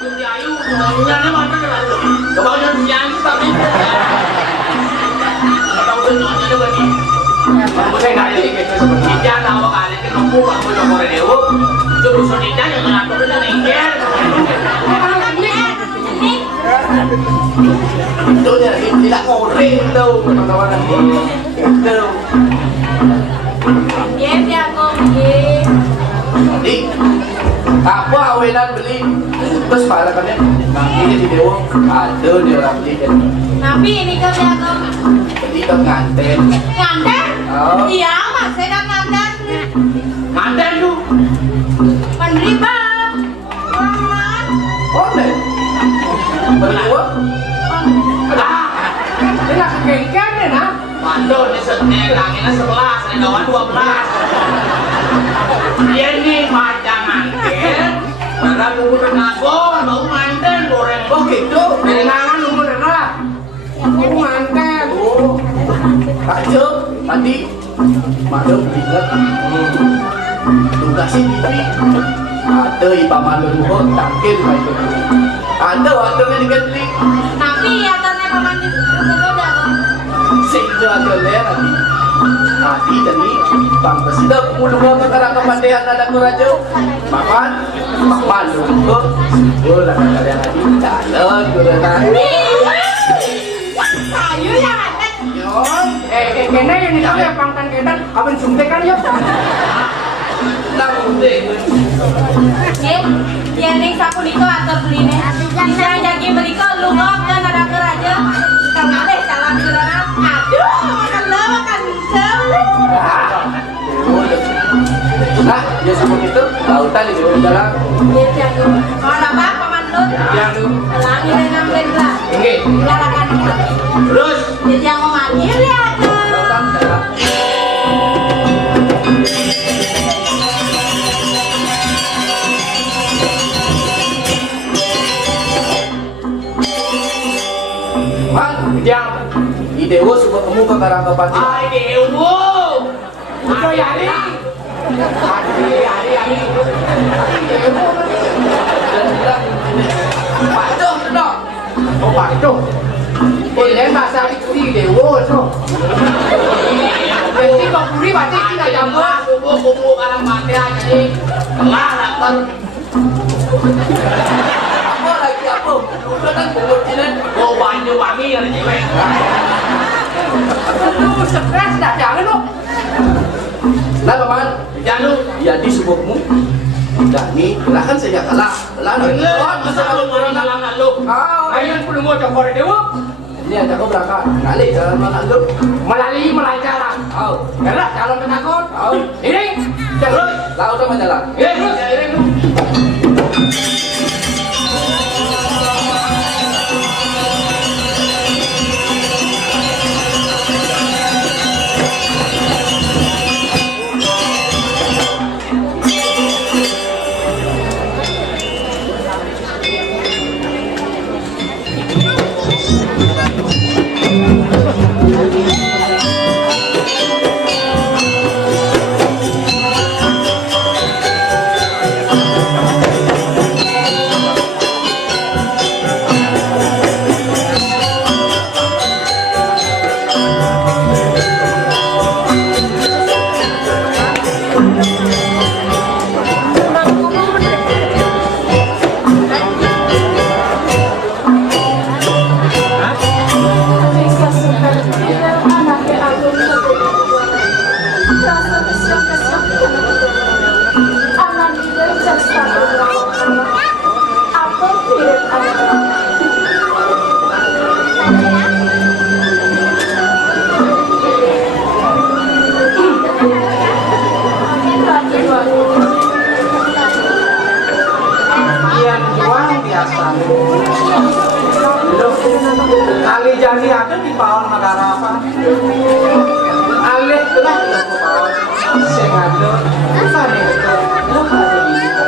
Kundi ayu, nyane mana kan? Coba jangan siang tapi. Tahu tu nyane bagi. Saya kali gitu sebenarnya. Jangan tahu kali itu kamu kamu nomor dewa. Terus sonita yang aku tu yang engkel. Itu nya tidak ngoreng tu teman-teman nanti. Itu. Yes ya kong ye. Jadi apa awelan beli terus para kan nanti di dewa ada dia orang beli kan. Tapi ini kan ya kong. Beli ke nganten. Nganten? Oh. Iya mas, saya dah nganten. Nganten tu. Mandiri bang. Orang Online. Berdua. Ah. Ini lah kengkeng ni nak. Mandor ni langitnya 11, ada lawan 12. Dia ni macam angkel. Pada bumbu ngasih, bau manten goreng. Oh gitu. Kenangan umur nak. Aku mantan. Oh. Kaca tadi malam ingat. Tugasnya TV. Ada ibu malu luhur tangkil itu. Ada yang diganti. Tapi atasnya paman di udah kong. Sehingga ada lagi. Nanti jadi bang presiden mulung perkara kepandian ada keraja. Makan malu luhur. Bola kalian lagi jalan kurang. Ayo ya nganten. Kena yang ni tak pangkan kedan. Abang suntikan ya. Nang suntik. Ye, dia nih sapu dito atau beli nih. Bisa jadi beli ke lumok dan ada keraja. Kalau ada jalan ke dalam. Aduh, makan lo makan jauh. Nah, dia sebut itu lautan di bawah jalan. Ye, jago. Kalau apa paman lo? Yang tu. Langit dan ambil lah. Ini. Galakan Terus. jadi yang mau manggil ya. Lautan jalan. Yang di dewa suka kamu ke karang kapan? Ay dewa, Itu yari. Hari. Paduh sedap. Oh paduh. Ini masa di dewa tu. Jadi kau puri batik kita jamu. Kubu karang mati aja ni. Kelah lapar. Apa lagi apa? Udah kan kubu ini. Oh banyak wangi ada cewek. Lu stres dah jangan lu. Nah paman, jangan ya di subukmu. Dah ni, lah kan sejak kalah. Lah nak masa kalau orang dalam lalu. Ayun pun mau campur dewa. Ini ada kau berangkat. Kali jalan mana lu? Melancaran. Oh, Kerana calon penakut. Ini terus laut sama jalan. terus. Kali jadi ada di bawah negara apa? Alih telah di bawah. Sengaja, sana itu, lu ada di situ.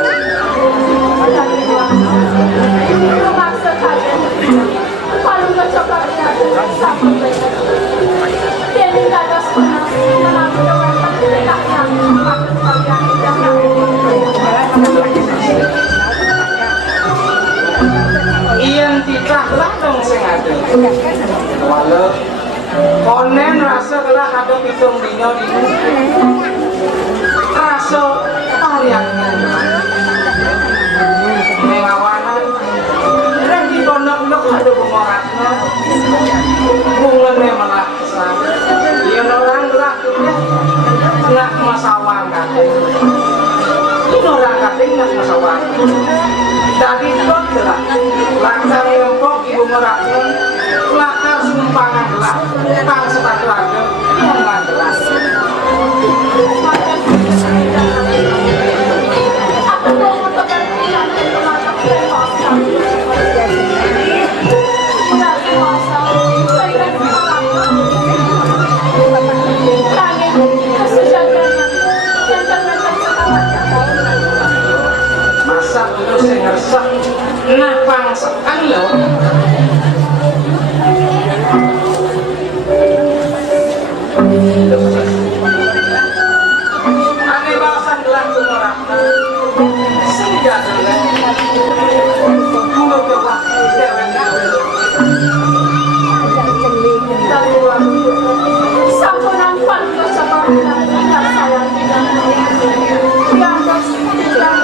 Iyan titah lah dong sing ada. Walau konen rasa kelah ada pitung dino dino. Rasa tariannya. Mengawanan. Lagi pondok ada pemoratnya. Bungelnya malah kesal. Iyan orang gerak nak masawang kateng. Ini orang kateng nak masawang. Dari kok gerak. Langkah lempok ibu meraknya. Lakar sumpangan gelap. Pang sepatu ada. Yang nggak gelas. Aku mau mentekan pilihan itu lantak dari kosong. Dari kosong. Dari kosong. Tanya kesusahannya. Yang terbentuk sekarang. Masa itu saya ngeresek. Nah pangsakan loh. Aneh bahasan gelang kemoraknya. Senja gelang. Bulu gelang. Sampunan paling seperti yang sayang tidak yang tidak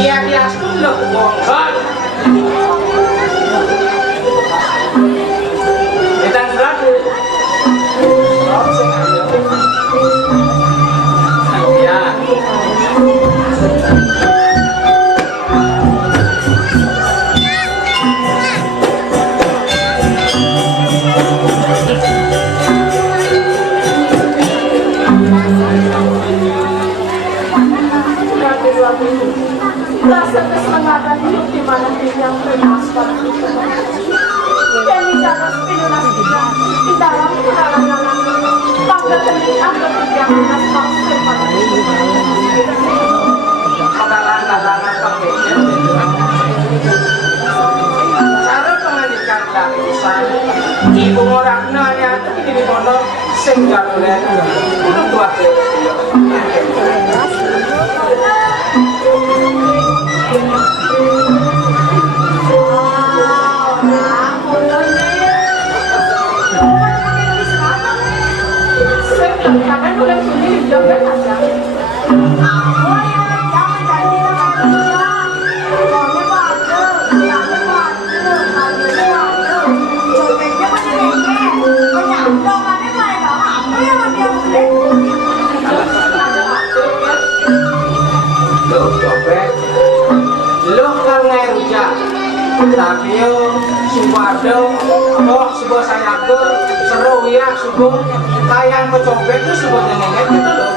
Iya dia sudah bongkar. Kita beradu. Ya. Rasa keselamatan hidup di mana yang bermasalah itu. Dan di dalam pilunas kita, di dalam kedalangan bangga tenih anggap yang nasbah kepada Padalan-padalan pakainya. Cara pengajian lapisan ibu morakna nya itu di pondok sehingga oleh kudu tua. karena udah sini hidup kan aja. Tapi yo subado oh sebuah saya ke seru ya subuh tayang ke copet itu sebuah neneknya gitu loh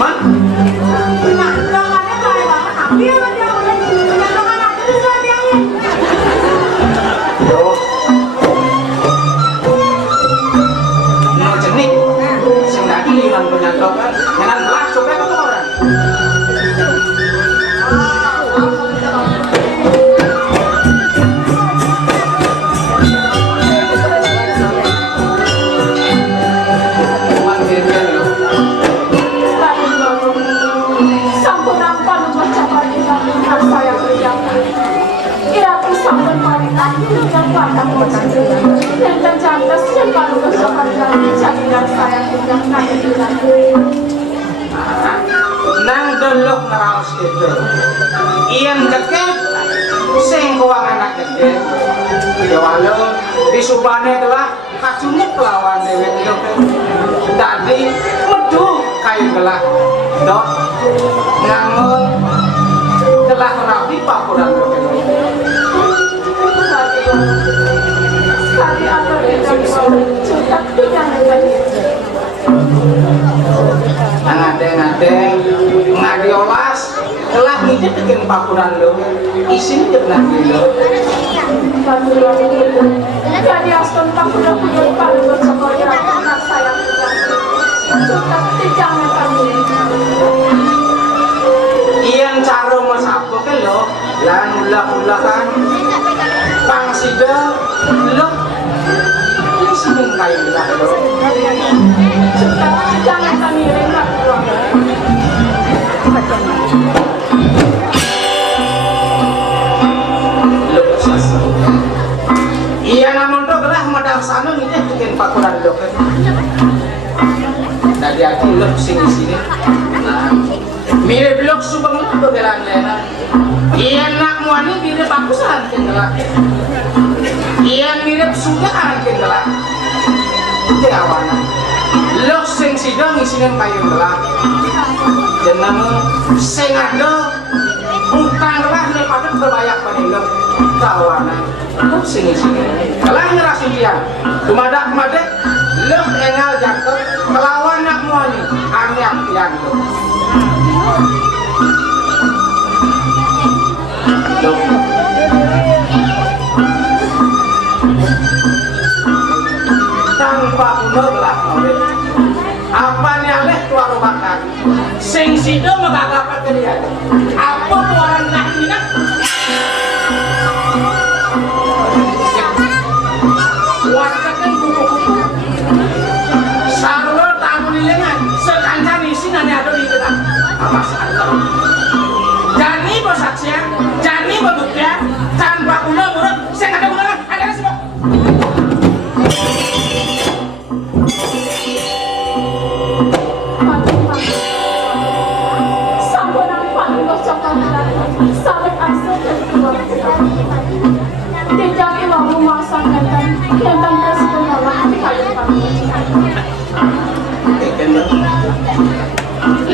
man no jenik sing lagi liuran penyantokan dengan belah copet itu orang nang delok neraos itu iyan deket sing kuang anak gede ya walau disubane telah kacumuk lawan dewek itu tadi medu kayu gelah dok ngangun telah rapi papuran sekali apa kita bisa cerita tidak lagi. ngadeng-ngadeng ngadiolas telah ngijek dengan papuran lo isin dengan lo jadi aston papuran punya paling bersekolah karena saya cerita tidak kami iyan caro masapo ke lo lan ulah-ulahan pangsida lo ini sinin kayu lah lo jangan kami ringan Iya namun dok lah modal sana ini bikin pakuran dok. Tadi aku lep sini. Nah, mirip blok subang itu belan lena. Iya nak muani mirip aku sah kengelak. Iya mirip sudah kengelak. Itu awana. Lok sing sidang isinya kayu gelap. Jenama sing ada bukan lah daripada berbanyak penilai kawana. Lok sing isinya. Kalau ngerasin dia, kumadak lok engal jatuh melawan nak muani anyak tiang tu. Lok. Tanpa puno gelap mawet. Apa ni aleh keluar bakar? Sing sido megagapat ke dia. Apa keluaran nak minat? Wartakan buku-buku. Sarwa tamu nilengan sekancan isi nani ada di kita. Apa salah? Jani bersaksian, jani berbuktian, tanpa puno murut. Saya ada puno, ada semua.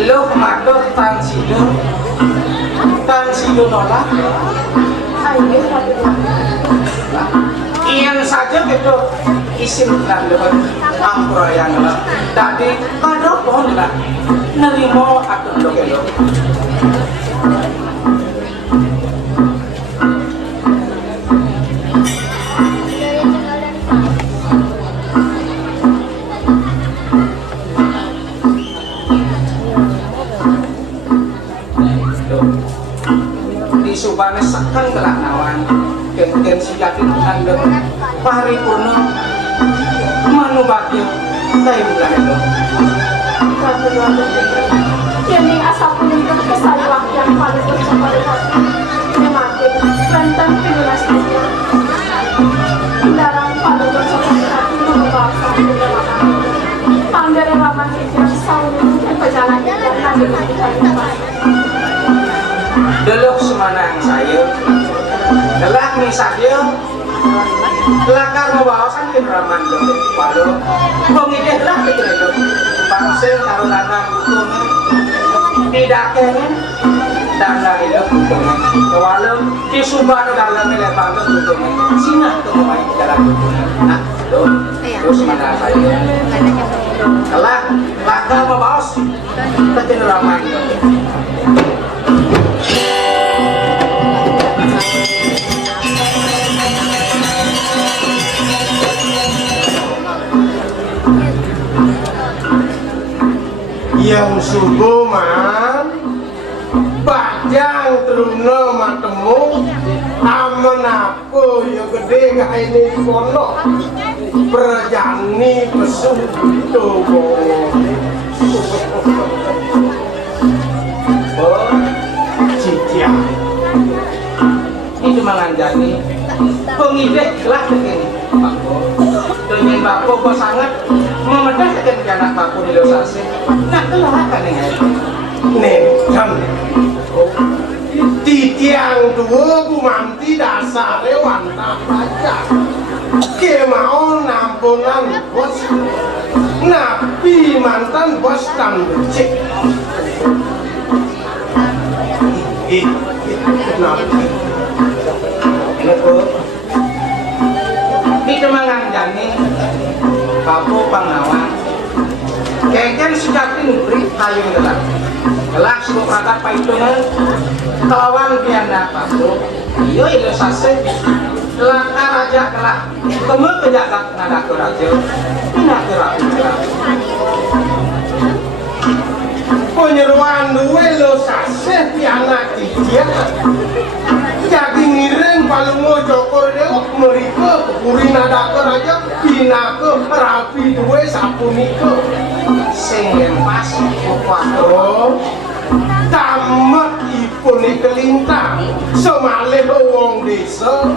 Lo matok tan sido nolak. Iyan saja gitu isim dan lebat ampura yang lah. Tadi pada pohon lah nerimo atau lo. Subane sakang gelak nawan ken siyakin andem paripurna manubagyo kayo bulan itu Kini asal peningkat kesalahan yang paling bersabar memakai tentang pinasnya kendaraan paling bersabar membawa panggara ramah hijrah sahur perjalanan dan nabi delok semanang saya delak nih saya lakar membawasan ke raman dong walau pengideh lah ke dong pangsel karulana hukumnya tidak kene dan lagi dong hukumnya walau di subah dalam lebar dong hukumnya sinah tuh main dalam hukumnya nah terus semanang saya delak lakar membawas ke raman dong. Yang subuh man bajang teruna matemu aman aku ya gede gak ini kono perjani pesuh tubuh Oh cicia ini menganjani pengideh lah begini dengan bako kok sangat memedahkan ke anak bako di dosase nah kelah kan ini Nencam titiang dua bumanti dasare wantah pajak kemau nampunan bos nabi mantan bos tan becik nabi itu menganjani bako pangawan keken sudah beri payung gelap suruh kata paitungan kelawan pianda bako iyo itu sase kelaka raja kelak temu penjaga nada ke raja pindah ke raja penyeruan duwe lo sase piana dia jadi ngiring palungo jokor dewa mereka kuri nada ke raja pindah ke rapi duwe sapuniko sing pas oh tamat ipun kelintang semalih wong desa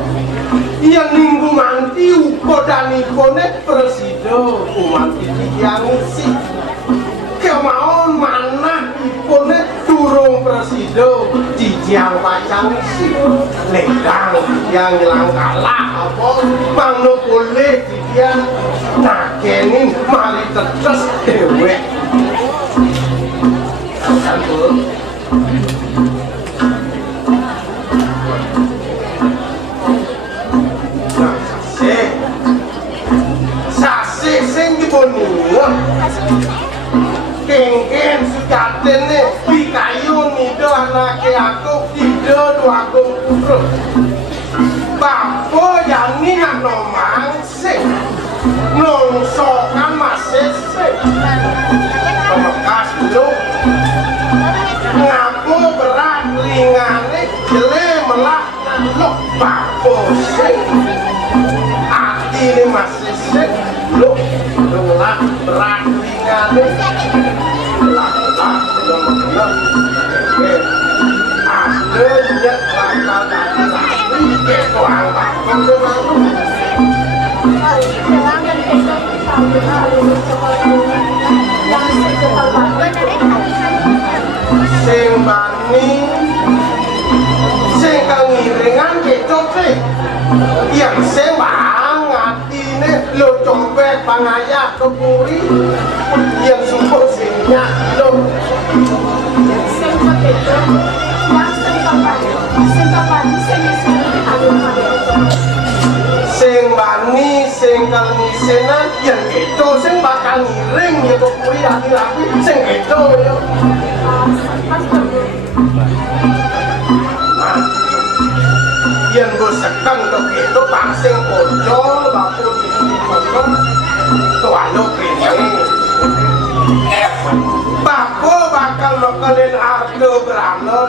yang minggu manti ukodanipune presiden umanti yang isi kemauan manah ipune durung presiden dijang pacang isi lekang yang hilang kalah apa mangno boleh dia nakenin mari tetes dewek Sambung sasi sing dibonunga kengken sujatene bikayu nido anake aku tido aku putra bapo yani nomang sing nongsokan masih sing pemekas dulu ngaku berat lingane jele melak lo bapo sing hati ini masih sing lo melak berat lingane melak ada nyet langkah tadi lagi kekoang bapo malu sing bani sing kangiringan kecote yang sing bang atine lo copet pangaya kepuri yang syukur singnya lo sing kecote yang sing kapan sing bani sing kangisenan yang itu sing bakal ngiring ya kepuri hati-hati sing itu ya yang bersekang ke itu pasing pojol bapu di pojol tuanu kini bapu bakal mekelin ardo berano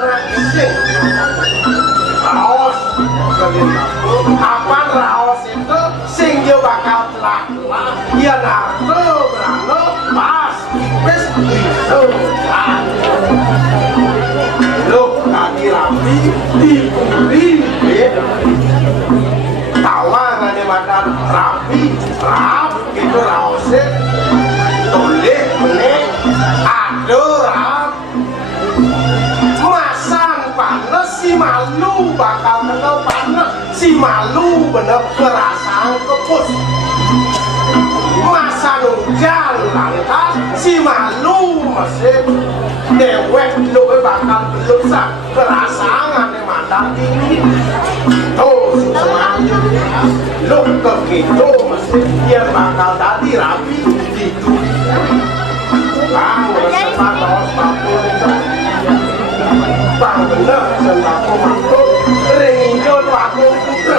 sing raos mekelin bapu apa raos itu sing dia bakal telak-telak ya ardo berano pas ipes itu lo kaki rapi dipuri tawang ada makan rapi rap itu rausnya toleh meneng ado rap masan panas si malu bakal bener panas si malu bener kerasaan kepus masa hujan lantas si malu masih dewek lu bakal belum sak kerasaan yang mandang tinggi tuh semuanya lu kegitu masih dia bakal tadi rapi gitu kamu sempat los papu bang bener sembako makhluk rinjo aku putra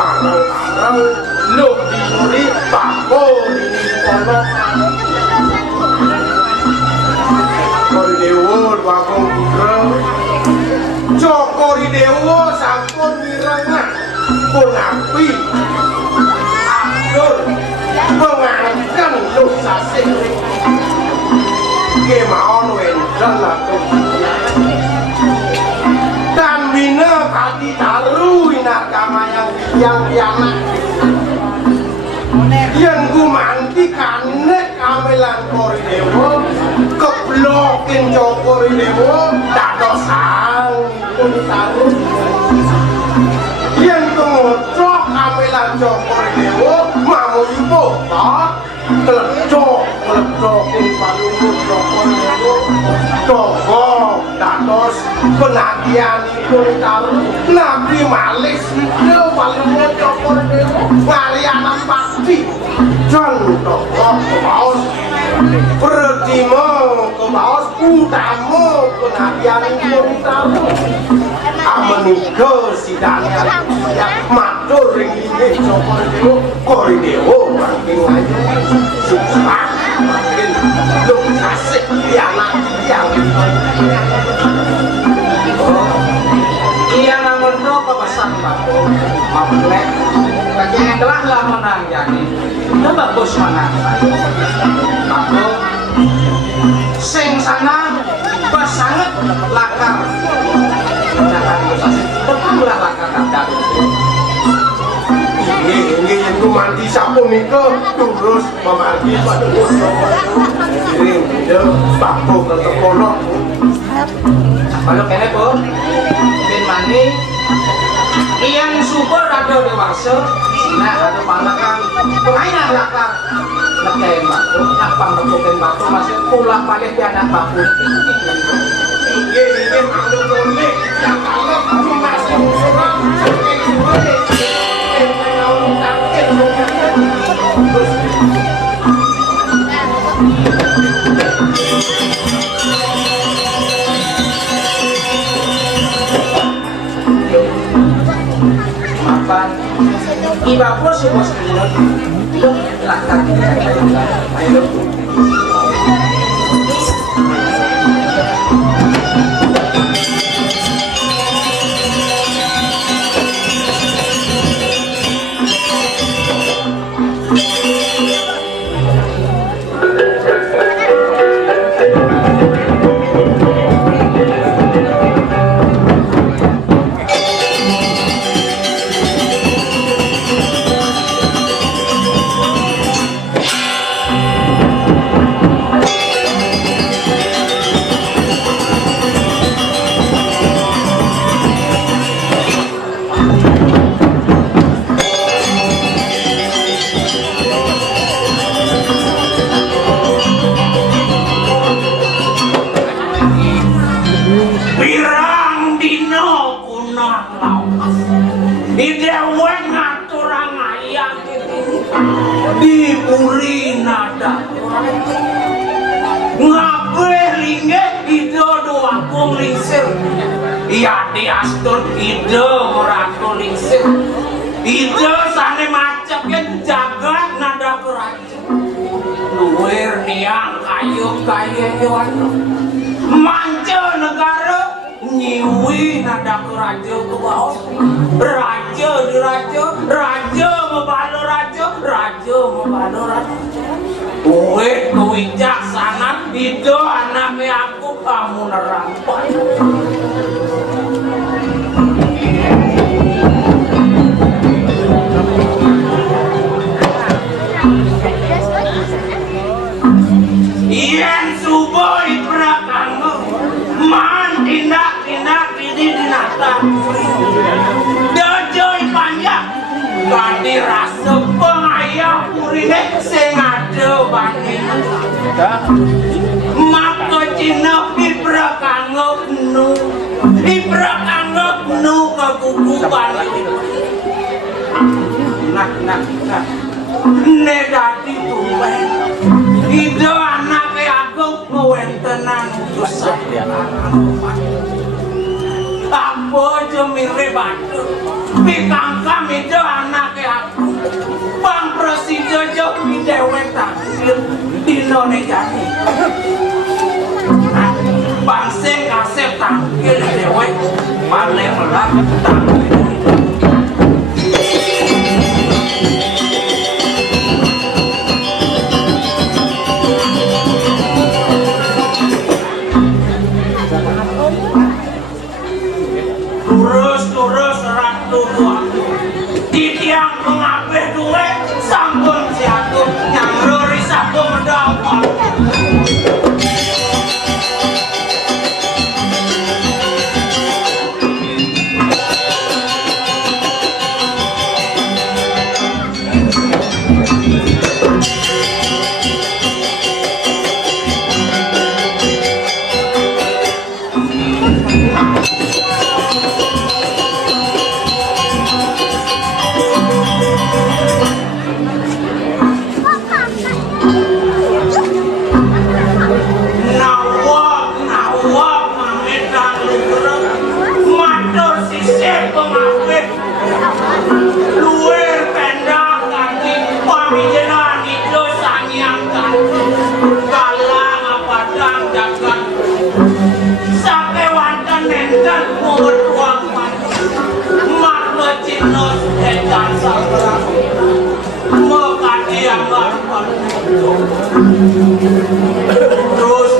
barang-barang lu diberi bako di pondok Kori Dewo wakong putra Jokori Dewo sampun mirengah pun api atur mengangkan lu sasing kemaon wendel aku dan bina tadi taruh inagama yang pianak yang gumanti kanek amelan Kori Dewo keplokin Jokori Dewo dadosang pun taruh yang kemocok amelan Jokori Dewo mamu ibu tak kelepcokin palungu Jokori Dewo togok dados penantian pun taruh nabi malik itu palungu Jokori Dewo ngalianan bakti contoh kebaos pertimo kebaos utama penantian pun taruh amanike sidangnya matur ringine Jokori Dewo Kori Dewo makin aja susah makin lu asik pianak yang iya namun do kepesan baku maplek Lagi telah lah menang jadi. Udah bagus menang. Aku sing sana bersangat lakar. Jangan negosiasi. Bertambah lakar kadang. Ini yang ku mandi sapu niko terus memargi pada bodoh. Ini dia baku tetap kolok. Kalau kene pun bin mani iyan subur ada dewasa nah ada panakan pengainan lakar nekain batu napang betukin batu masih pulang balik di anak baku Ini anu bonek yang kalau aku masih serang mapan iba pun si bos minum itu lakar kita ayo pirang dino kunah lawas di dewe ngaturang ayam di puri nada ngabelinge ide doa kong lingsir iya di aston ide meratu lingsir ide sane macet kan jaga nada kerajaan luwer niang kayu hewan manca negara nyiwi nada ke raja ke bawah raja di raja raja membalo raja raja membalo raja uwe kewijaksanaan itu anaknya aku kamu nerampai iyan subuh di belakangmu man tindak ini dinata dojoi panjang kadi rasa pengayah purine sing ada bani maka cina di belakangmu penuh kegugupan nah negati tumpen ide anaknya aku ngewentenan dosa apa aja milih batu pikangkam ide anaknya aku bang presiden aja dewe taksir di Indonesia ini bang sing kasih tampil dewe paling melak tampil Turus ratu tuaku titiang mengabeh duwe sambung si aku yang lori sambung mendapat Terus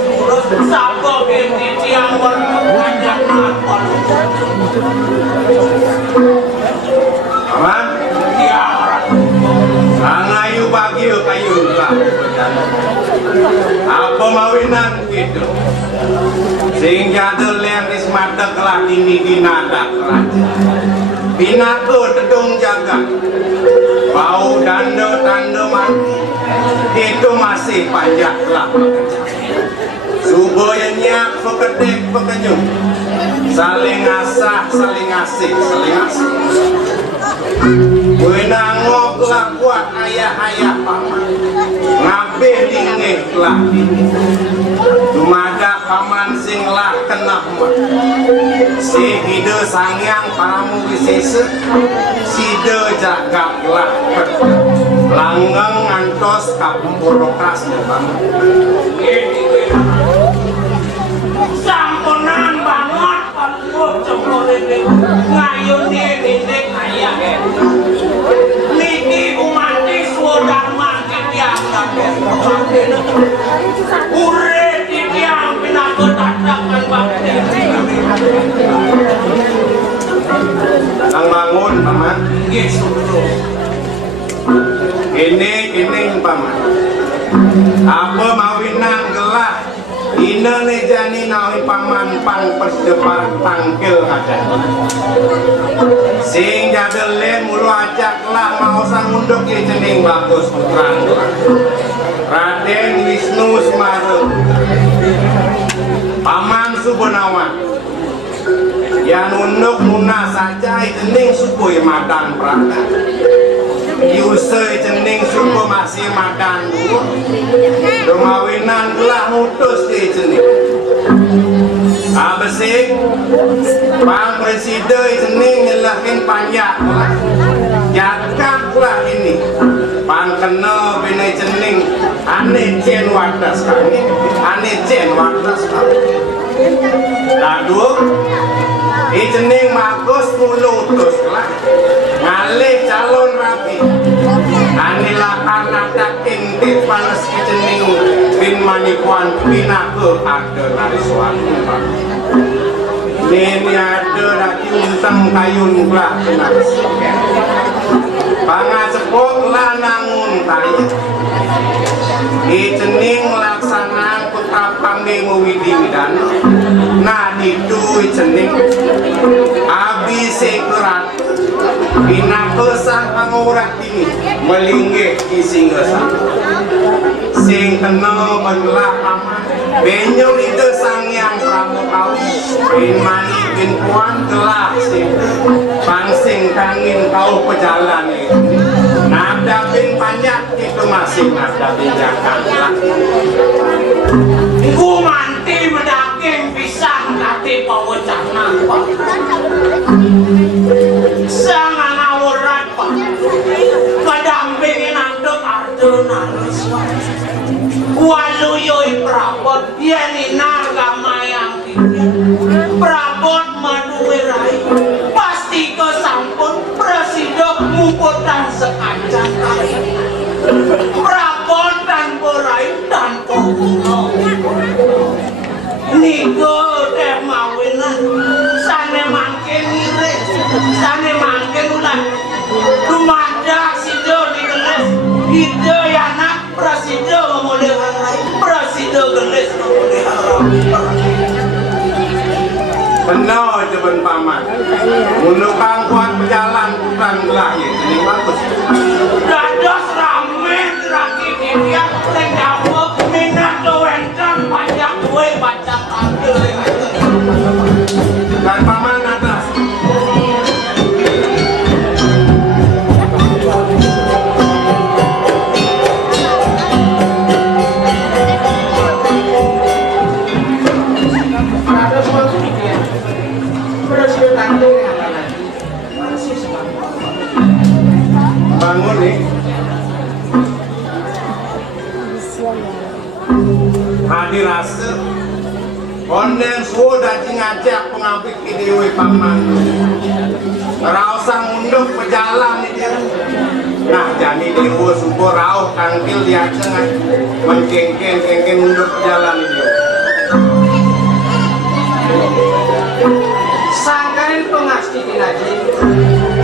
sapa binti tiang warna ngajak nonton. Paman, Tiang orang sangayu bagio kayu lah. Apa mawinan gitu? Sing jadul yang dismata kelak ini dinada kerajaan. Pinako tedung jaga. Bau dando tando mati. Itu masih pajak lah. Subuh yang nyak pekedek pekenyum. Saling asah, saling asik, saling asik. Wenangok lah kuat ayah-ayah paman. Ngabeh dingin lah dingin. Dumada paman sing lah kenah mat. Si hide sangyang paramu wisese. Side jagak lah kerja. Langgeng ngantos kapemporokas paman. sampunan banget kalau coba ini ngayun ini kaya niki umati sudah makin yang ure yang pinakut tatakan bakti Kang bangun paman. Ini paman. Apa mawinan gelah ina nejani nawi paman pang persedepan tangkil ada. Sing jadele mulu ajaklah mau sang unduk ye cening bagus putrang. Raden Wisnu Semara. Paman Subonawan. Yang unduk munah saja cening supaya madan prada. Yusai cening suku masih makan Rumawinan telah mutus di cening Abesik Pang Presiden cening nyelahin panjak Jakak lah ini Pang kena bina cening Ane cen wadas kami Ane cen wadas kami Lalu cening makus mulutus lah Ngalih calon rapi Anilah karena dating di panas kejening bin manikuan pinake ada dari suatu Nini ada daki untang kayun belah benar sekian Pangasepok lah nangun tayo Ijening laksanaan putra pangge mewidi widana Nah itu ijening Abi sekurat Pinako sang pangurat ini melinggih isi ngesang Sing kena mengelah paman Benyong itu sang yang pramu kau Bin mani bin puan telah sing Pangsing kangin kau pejalan itu Nada bin panjat itu masih nada bin jakan lah ku manti mendaging pisang kati pawecana pak sangat ngawuran pak kadampingin andok ardunanis waluyoi prabot yeni nargama yang tinggi prabot maduwirai pasti kesampun presidok mumputan sekancang kali prabot dan borai dan pokuno niko deh mawinan sane mangkin ngire sane mangkin ulan rumada sido digeles ide anak prasido memuliakan lain prasido geles memuliakan Benar jaban paman Menukang kuat berjalan putan belah ya Jadi bagus dados rame terakhir dia tenggawa minat doentan banyak gue baca ambil Dan paman atas bangun nih hadir rasa konden sudah ngajak pengabik idewe paman ngerasa unduk pejalan ini nah jani dewa subur rauh tangkil di acengan mencengken mundur jalan itu. Sangkain pengastikin aja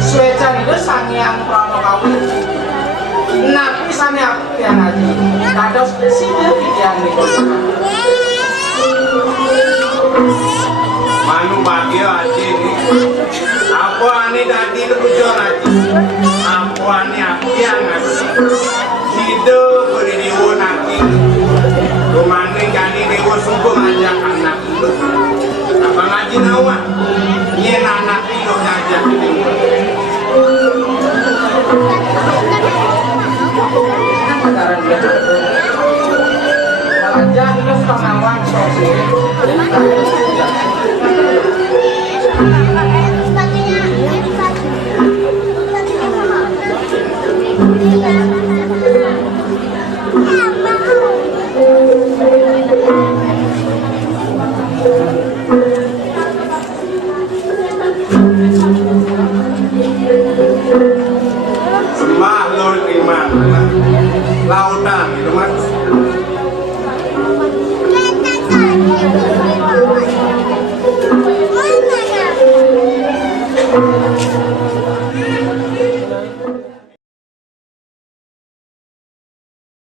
suecan itu sangyang prono kawin napi sami aku yang aja kados sini yang dikosan Manu bagio aja ini apa ani tadi terujur aja apa ani aku yang ngasih hidup beri dewa nanti rumanding jani dewa subur aja anak itu apa ngaji nawa iya anak itu aja sekarang dia aja lu pengawang sosial sembah lor iman lautan itu mas Mana ya?